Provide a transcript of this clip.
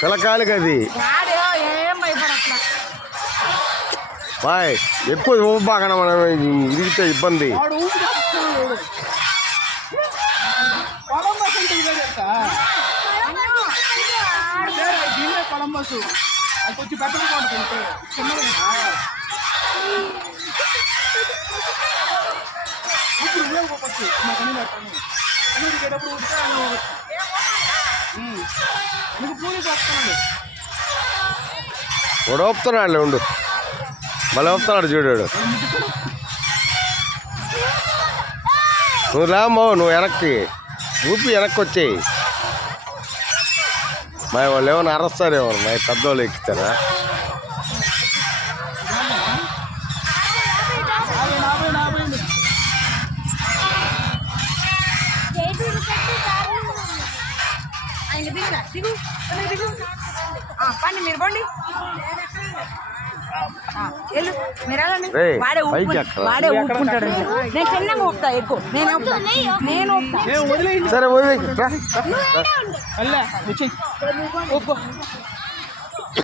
పిల్లకాయలకి అది బాయ్ ఎక్కువ ఊపాకన మనం ఇరిగితే ఇబ్బంది. కొలంబస్ అది కొంచెం పెద్దగా ఉంటుంది చిన్నది ఇప్పుడు ఉపయోగపడచ్చు మాకు అన్ని పెట్టాను దిగేటప్పుడు నీకు పూలు వస్తున్నాడు వాడు ఊపుతున్నాడు ఉండు మళ్ళీ ఊపుతున్నాడు చూడాడు. నువ్వు రామో నువ్వు వెనక్కి ఊపి వెనక్కి వచ్చేయి. మా వాళ్ళు ఏమైనా అరస్తారేమో మా పెద్దవాళ్ళు ఎక్కుతారా. పండి మీరు పండి వాడే ఊపుకుంటాడు. నేను చిన్నగా ఊపుతా ఎక్కువ నేను సరే వదిలే